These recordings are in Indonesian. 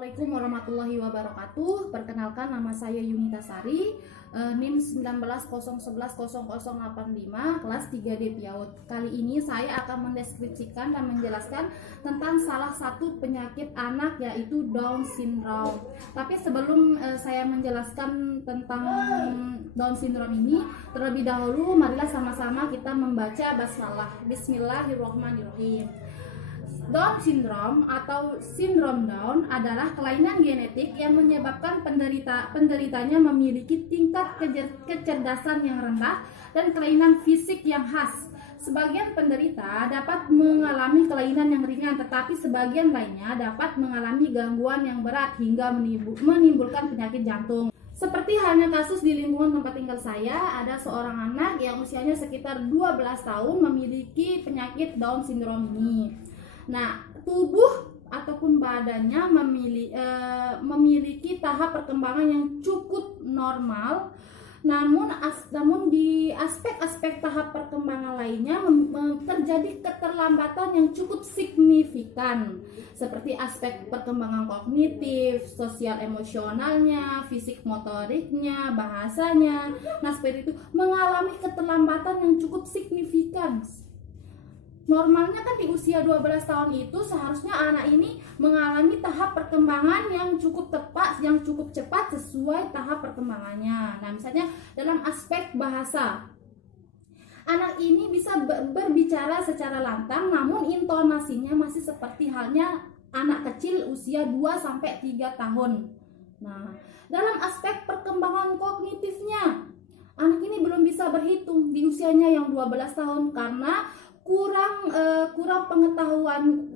Assalamualaikum warahmatullahi wabarakatuh. Perkenalkan, nama saya Yunita Sari, NIM 1901110085, kelas 3D PIAUD. Kali ini saya akan mendeskripsikan dan menjelaskan tentang salah satu penyakit anak, yaitu Down syndrome. Tapi sebelum saya menjelaskan tentang Down syndrome ini, terlebih dahulu marilah sama-sama kita membaca basmalah. Bismillahirrahmanirrahim. Down syndrome atau sindrom Down adalah kelainan genetik yang menyebabkan penderitanya memiliki tingkat kecerdasan yang rendah dan kelainan fisik yang khas. Sebagian penderita dapat mengalami kelainan yang ringan, tetapi sebagian lainnya dapat mengalami gangguan yang berat hingga menimbulkan penyakit jantung. Seperti halnya kasus di lingkungan tempat tinggal saya, ada seorang anak yang usianya sekitar 12 tahun memiliki penyakit Down syndrome ini. Nah, tubuh ataupun badannya memiliki tahap perkembangan yang cukup normal, namun di aspek-aspek tahap perkembangan lainnya terjadi keterlambatan yang cukup signifikan, seperti aspek perkembangan kognitif, sosial emosionalnya, fisik motoriknya, bahasanya. Nah, seperti itu mengalami keterlambatan yang cukup signifikan. Normalnya kan di usia 12 tahun itu seharusnya anak ini mengalami tahap perkembangan yang cukup tepat, yang cukup cepat sesuai tahap perkembangannya. Nah, misalnya dalam aspek bahasa, anak ini bisa berbicara secara lantang, namun intonasinya masih seperti halnya anak kecil usia 2-3 tahun. Nah, dalam aspek perkembangan kognitifnya, anak ini belum bisa berhitung di usianya yang 12 tahun karena kurang pengetahuan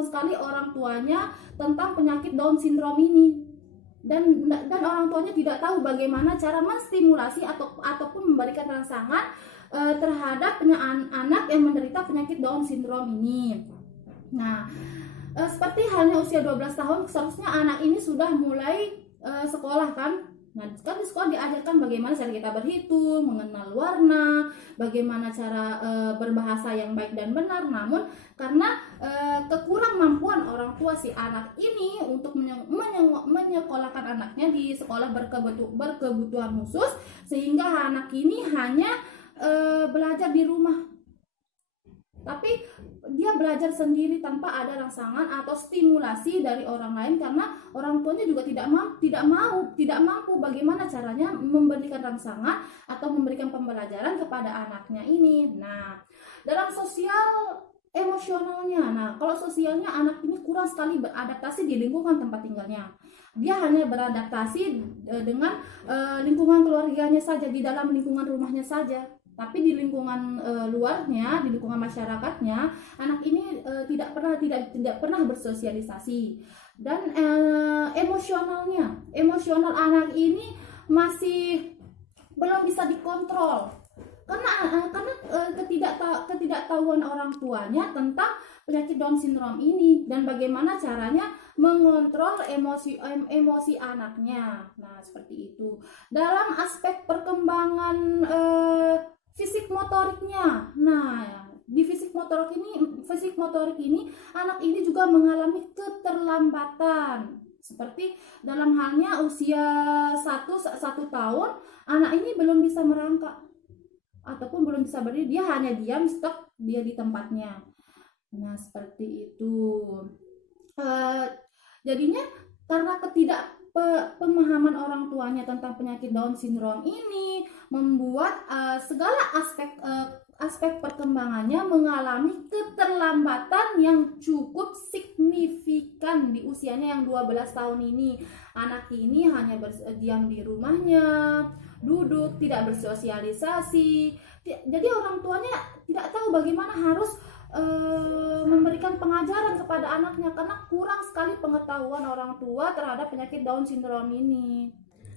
sekali orang tuanya tentang penyakit Down syndrome ini, dan orang tuanya tidak tahu bagaimana cara menstimulasi ataupun memberikan rangsangan terhadap anak yang menderita penyakit Down syndrome ini. Nah, seperti halnya usia 12 tahun seharusnya anak ini sudah mulai sekolah kan. Nah, kan di sekolah diajarkan bagaimana cara kita berhitung, mengenal warna, bagaimana cara berbahasa yang baik dan benar. Namun karena kekurang mampuan orang tua si anak ini untuk menyekolahkan anaknya di sekolah berkebutuhan khusus, sehingga anak ini hanya belajar di rumah. Tapi dia belajar sendiri tanpa ada rangsangan atau stimulasi dari orang lain, karena orang tuanya juga tidak mampu bagaimana caranya memberikan rangsangan atau memberikan pembelajaran kepada anaknya ini. Nah, dalam sosial emosionalnya, kalau sosialnya anak ini kurang sekali beradaptasi di lingkungan tempat tinggalnya. Dia hanya beradaptasi dengan lingkungan keluarganya saja, di dalam lingkungan rumahnya saja. Tapi di lingkungan luarnya, di lingkungan masyarakatnya, anak ini tidak pernah bersosialisasi. Dan emosional anak ini masih belum bisa dikontrol karena ketidaktahuan orang tuanya tentang penyakit Down syndrome ini dan bagaimana caranya mengontrol emosi anaknya. Nah, seperti itu. Dalam aspek perkembangan fisik motoriknya. Nah, di fisik motorik ini anak ini juga mengalami keterlambatan. Seperti dalam halnya usia 1 tahun, anak ini belum bisa merangkak ataupun belum bisa berdiri, dia hanya diam stuck dia di tempatnya. Nah, seperti itu. Jadinya karena pemahaman orang tuanya tentang penyakit Down syndrome ini membuat segala aspek perkembangangannya mengalami keterlambatan yang cukup signifikan di usianya yang 12 tahun ini. Anak ini hanya diam di rumahnya, duduk, tidak bersosialisasi. Jadi orang tuanya tidak tahu bagaimana harus memberikan pengajaran kepada anaknya karena kurang sekali pengetahuan orang tua terhadap penyakit Down syndrome ini.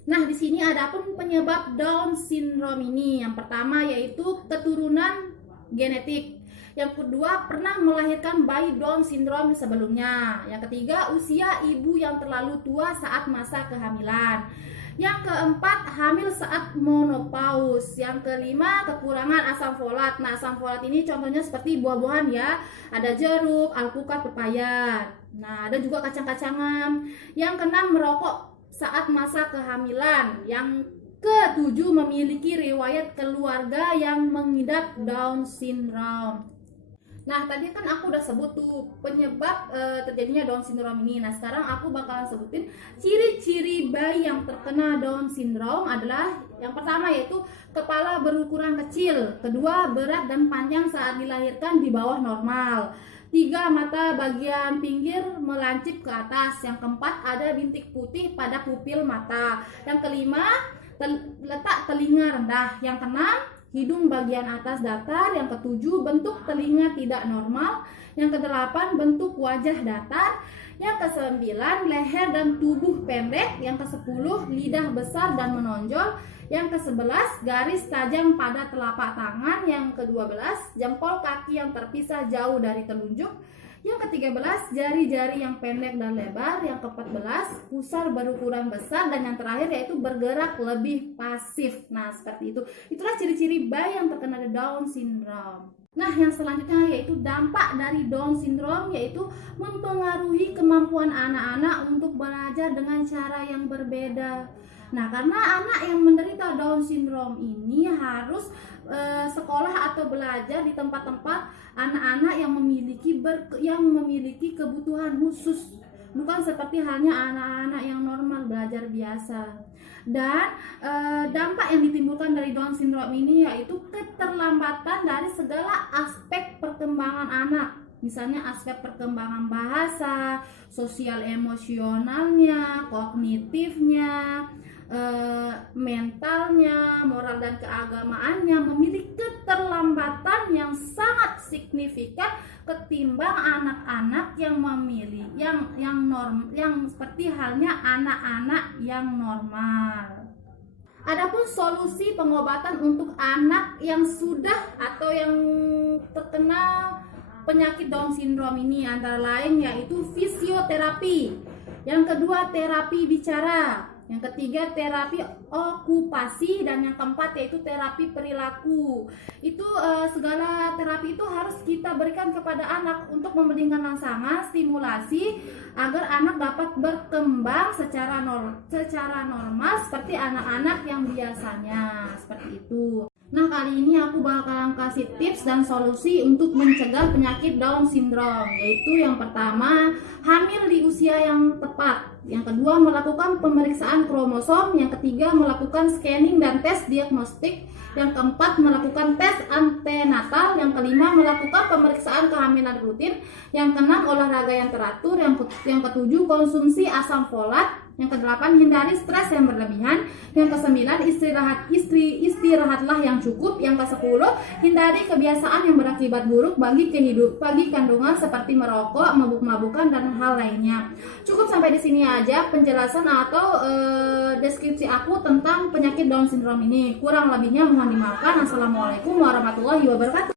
Nah, di sini ada pun penyebab Down syndrome ini. Yang pertama yaitu keturunan genetik. Yang kedua, pernah melahirkan bayi Down syndrome sebelumnya. Yang ketiga, usia ibu yang terlalu tua saat masa kehamilan. Yang keempat, hamil saat menopause. Yang kelima, kekurangan asam folat. Nah, asam folat ini contohnya seperti buah-buahan ya. Ada jeruk, alpukat, pepaya. Nah, ada juga kacang-kacangan. Yang keenam, merokok saat masa kehamilan. Yang ketujuh, memiliki riwayat keluarga yang mengidap Down syndrome. Nah, tadi kan aku udah sebut tuh penyebab terjadinya Down syndrome ini. Nah, sekarang aku bakalan sebutin ciri-ciri bayi yang terkena Down syndrome adalah yang pertama yaitu kepala berukuran kecil, kedua berat dan panjang saat dilahirkan di bawah normal, tiga, mata bagian pinggir melancip ke atas, yang keempat ada bintik putih pada pupil mata, yang kelima letak telinga rendah, yang keenam hidung bagian atas datar, yang ketujuh bentuk telinga tidak normal, yang kedelapan bentuk wajah datar, yang kesembilan leher dan tubuh pendek, yang kesepuluh lidah besar dan menonjol, yang kesebelas garis tajam pada telapak tangan, yang kedua belas jempol kaki yang terpisah jauh dari telunjuk, yang ke-13 jari-jari yang pendek dan lebar, yang ke-14 pusar berukuran besar, dan yang terakhir yaitu bergerak lebih pasif. Nah, seperti itu. Itulah ciri-ciri bayi yang terkena Down syndrome. Nah, yang selanjutnya yaitu dampak dari Down syndrome, yaitu mempengaruhi kemampuan anak-anak untuk belajar dengan cara yang berbeda. Nah, karena anak yang menderita Down syndrome ini harus sekolah atau belajar di tempat-tempat anak-anak yang memiliki kebutuhan khusus, bukan seperti hanya anak-anak yang normal belajar biasa. Dan dampak yang ditimbulkan dari Down syndrome ini yaitu keterlambatan dari segala aspek perkembangan anak. Misalnya aspek perkembangan bahasa, sosial emosionalnya, kognitifnya, mentalnya, moral dan keagamaannya memiliki keterlambatan yang sangat signifikan ketimbang anak-anak yang seperti halnya anak-anak yang normal. Adapun solusi pengobatan untuk anak yang sudah atau yang terkena penyakit Down syndrome ini antara lain yaitu fisioterapi, yang kedua terapi bicara, yang ketiga terapi okupasi, dan yang keempat yaitu terapi perilaku. Itu segala terapi itu harus kita berikan kepada anak untuk memberikan rangsangan stimulasi agar anak dapat berkembang secara normal seperti anak-anak yang biasanya, seperti itu. Nah, kali ini aku bakalan kasih tips dan solusi untuk mencegah penyakit Down syndrome, yaitu yang pertama, hamil di usia yang tepat, yang kedua, melakukan pemeriksaan kromosom, yang ketiga, melakukan scanning dan tes diagnostik, yang keempat, melakukan tes antenatal, yang kelima, melakukan pemeriksaan kehamilan rutin, yang keenam, olahraga yang teratur, yang ketujuh, konsumsi asam folat, yang kedelapan, hindari stres yang berlebihan, yang kesembilan, istirahatlah yang cukup, yang kesepuluh, hindari kebiasaan yang berakibat buruk bagi kandungan seperti merokok, mabuk-mabukan dan hal lainnya. Cukup sampai di sini aja penjelasan atau deskripsi aku tentang penyakit Down syndrome ini. Kurang lebihnya mohon dimaafkan. Assalamualaikum warahmatullahi wabarakatuh.